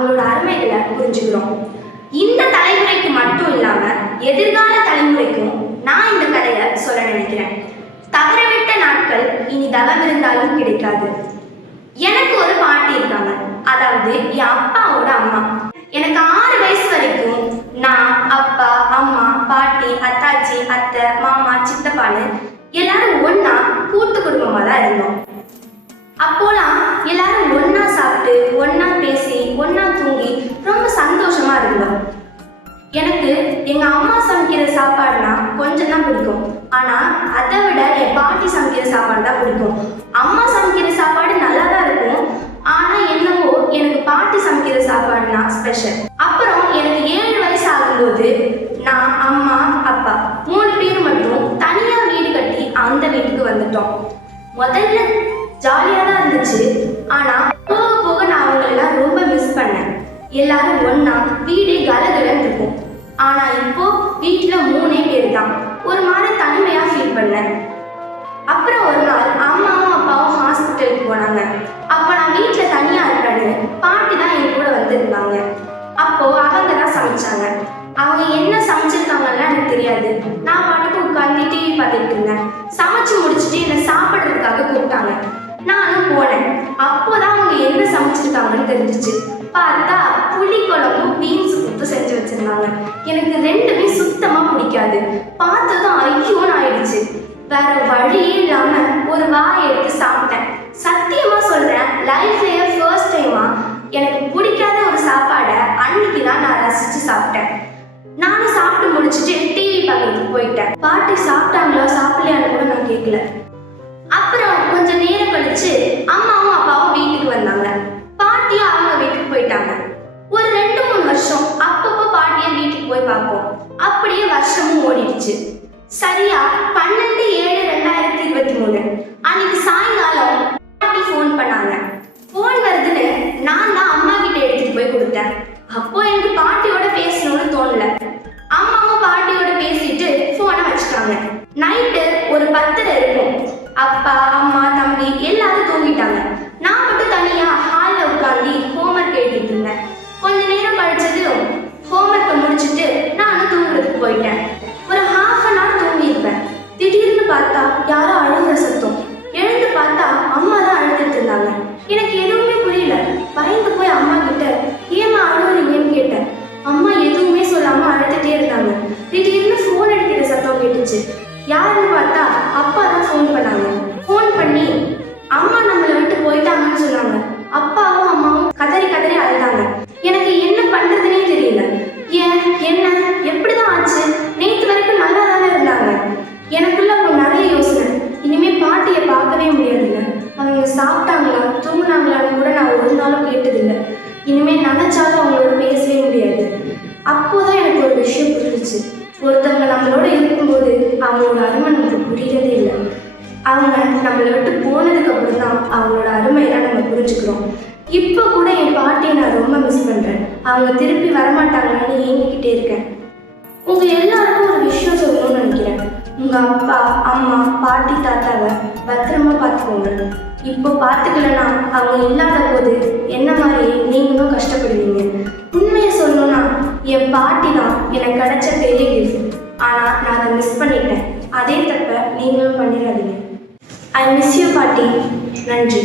அவங்களோட அருமைகளை புரிஞ்சுக்கிறோம். இந்த தலைமுறைக்கு மட்டும் இல்லாம எதிர்கால தலைமுறைக்கும் நான் இந்த கதையை சொல்ல நினைக்கிறேன். தவறவிட்ட நாட்கள் இனி தவம் இருந்தாலும் கிடைக்காது. எனக்கு ஒரு பாட்டி இருக்காங்க, அதாவது என் அப்பாவோட அம்மா. எனக்கு 6 வயசு வரைக்கும் நான், அப்பா, அம்மா, பாட்டி, அத்தாச்சி, அத்தை, மாமா, சித்தப்பான்னு எல்லாரும் ஒன்னா கூட்டு குடும்பமா தான் இருந்தோம். அப்போலாம் எல்லாரும் ஒன்னா சாப்பிட்டு, ஒன்னா பேசி, ஒன்னா தூங்கி ரொம்ப சந்தோஷமா இருந்தோம். எனக்கு எங்க அம்மா சமைக்கிற சாப்பாடுனா கொஞ்சம் தான் பிடிக்கும். ஆனா அதை விட என் பாட்டி சமைக்கிற சாப்பாடு தான் பிடிக்கும். அம்மா சமைக்கிற சாப்பாடு நல்லா தான் இருக்கும், ஆனா என்னவோ எனக்கு பாட்டி சமைக்கிற சாப்பாடுனா ஸ்பெஷல். அப்புறம் எனக்கு 7 வயசு ஆகும்போது நான், அம்மா, அப்பா 3 பேர் மட்டும் தனியா வீடு கட்டி அந்த வீட்டுக்கு வந்துட்டோம். முதல்ல ஜாலியா தான் இருந்துச்சு, ஆனா போக போக நான் அவங்களெல்லாம் ரொம்ப மிஸ் பண்ணேன். எல்லாரும் ஒன்னா வீடே கலகலன்னு இருக்கும். ஆனா இப்போ வீட்டுல 3 பேர் தான். ஒரு மாதிரி தனிமையா ஃபீல் பண்ணேன். அப்புறம் ஒரு நாள் அம்மாவும் அப்பாவும் ஹாஸ்பிட்டலுக்கு போனாங்க. அப்ப நான் வீட்டுல தனியா இருக்கேன்னு பாட்டி தான் என் கூட வந்திருந்தாங்க. அப்போ அவங்க தான் சமைச்சாங்க. அவங்க என்ன சமைச்சிருக்காங்கன்னா எனக்கு தெரியாது. நான் பாட்டுக்கு உட்காந்து டிவி பார்த்துட்டு இருந்தேன். சமைச்சு முடிச்சுட்டு என்னை சாப்பிட்றதுக்காக கூப்பிட்டாங்க. நானும் போனேன். அப்போதான் அவங்க என்ன சமைச்சிருக்காங்கன்னு தெரிஞ்சிச்சு. பார்த்தா புளிக்குழம்பு பீன்ஸ் குத்து செஞ்சு வச்சிருந்தாங்க. எனக்கு 2மே சுத்தமா பிடிக்காது. பார்த்ததும் ஐயோன்னு ஆயிடுச்சு. வேற வழியே இல்லாம ஒரு வாயை எடுத்து சாப்பிட்டேன். சத்தியமா சொல்றேன், லைஃப்லயே ஃபர்ஸ்ட் டைமா எனக்கு பிடிக்காத ஒரு சாப்பாடை அன்னைக்கு தான் நான் ரசிச்சு சாப்பிட்டேன். நானும் சாப்பிட்டு முடிச்சுட்டு டிவி பார்க்கறதுக்கு போயிட்டேன். பாட்டி சாப்பிட்டாங்களோ சாப்பிடலையான்னு கூட நான் கேட்கல. அப்புறம் கொஞ்சம் நேரம் கழிச்சு அம்மாவும் அப்பாவும் வீட்டுக்கு வந்தாங்க. பாட்டியும் அவங்க வீட்டுக்கு போயிட்டாங்க. ஒரு 2-3 வருஷம் அப்பப்போ பாட்டியை வீட்டுக்கு போய் பார்ப்போம். அப்படியே வருஷமும் ஓடிடுச்சு. சரியா 12/7/2023 அன்னைக்கு சாயங்காலம் பாட்டி ஃபோன் பண்ணாங்க. ஃபோன் வருதுன்னு நான் தான் அம்மா கிட்ட எடுத்துட்டு போய் கொடுத்தேன். அப்போ எனக்கு பாட்டியோட பேசணும்னு தோணல. அம்மாவும் பாட்டியோட பேசிட்டு ஃபோனை வச்சுட்டாங்க. நைட்டு ஒரு 10:30 இருக்கும். அப்பா, அம்மா, தம்பி எல்லாரும் தூங்கிட்டாங்க. நான் மட்டும் தனியா ஹாலில் உட்காந்து ஹோம்ஒர்க் எழுதிட்டு இருந்தேன். கொஞ்ச நேரம் கழிச்சதும் ஹோம்ஒர்க்கை முடிச்சுட்டு நானும் தூங்குறதுக்கு போயிட்டேன். ஒரு 1/2 an hour தூங்கியிருப்பேன். திடீர்னு பார்த்தா யாரோ அழுகிற சத்தம். எழுந்து பார்த்தா அம்மா தான் அழுதுட்டு இருந்தாங்க. எனக்கு எதுவுமே புரியல. பயந்து போய் அம்மா கிட்ட ஏமா அழுகுறீங்கன்னு கேட்டேன். அம்மா எதுவுமே சொல்லாம அழுதுட்டே இருந்தாங்க. திடீர்னு ஃபோன் அடிக்கிற சத்தம் கேட்டுச்சு. யாருன்னு பார்த்தா அப்பா தான் ஃபோன் பண்ணாங்க. ஃபோன் பண்ணி அம்மா நம்மளை விட்டு போயிட்டாங்கன்னு சொன்னாங்க. அப்பாவும் அம்மாவும் கதறி கதறி அழுதாங்க. எனக்கு என்ன பண்றதுனே தெரியல. ஏன், என்ன, எப்படிதான் ஆச்சு? நேற்று வரைக்கும் நல்லா தானே இருந்தாங்க. எனக்குள்ள அப்போ நிறைய யோசனை. இனிமே பாட்டியை பார்க்கவே முடியாதுல்ல. அவங்க சாப்பிட்டாங்களா தூங்கினாங்களான்னு கூட நான் ஒரு நாளும் கேட்டதில்லை. இனிமே நினைச்சாலும் அவங்களோட பேசவே முடியாது. அப்போதான் எனக்கு ஒரு விஷயம் புரிஞ்சிச்சு. ஒருத்தவங்க நம்மளோட இருக்கும்போது அவங்களோட அருமை நமக்கு புரியறதே இல்லை. அவங்க நம்மளை விட்டு போனதுக்கு அப்புறம் தான் அவங்களோட அருமையெல்லாம் நம்ம புரிஞ்சுக்கிறோம். இப்போ கூட என் பாட்டியை நான் ரொம்ப மிஸ் பண்ணுறேன். அவங்க திருப்பி வரமாட்டாங்கன்னு ஏங்கிக்கிட்டே இருக்கேன். உங்கள் எல்லாருக்கும் ஒரு விஷயம் சொல்லணும்னு நினைக்கிறேன். உங்கள் அப்பா, அம்மா, பாட்டி, தாத்தாவை பத்திரமா பார்த்துக்கோங்க. இப்போ பார்த்துக்கலன்னா அவங்க இல்லாத போது என்ன மாதிரி நீங்களும் கஷ்டப்படுவீங்க. உண்மையை சொல்லணும்னா என் பாட்டி தான் எனக்கு கிடைச்ச பெரிய கிஃப்ட். ஆனால் நான் அதை மிஸ் பண்ணிட்டேன். அதே தப்ப நீங்களும் பண்ணிடாதீங்க. ஐ மிஸ் யூ பாட்டி. நன்றி.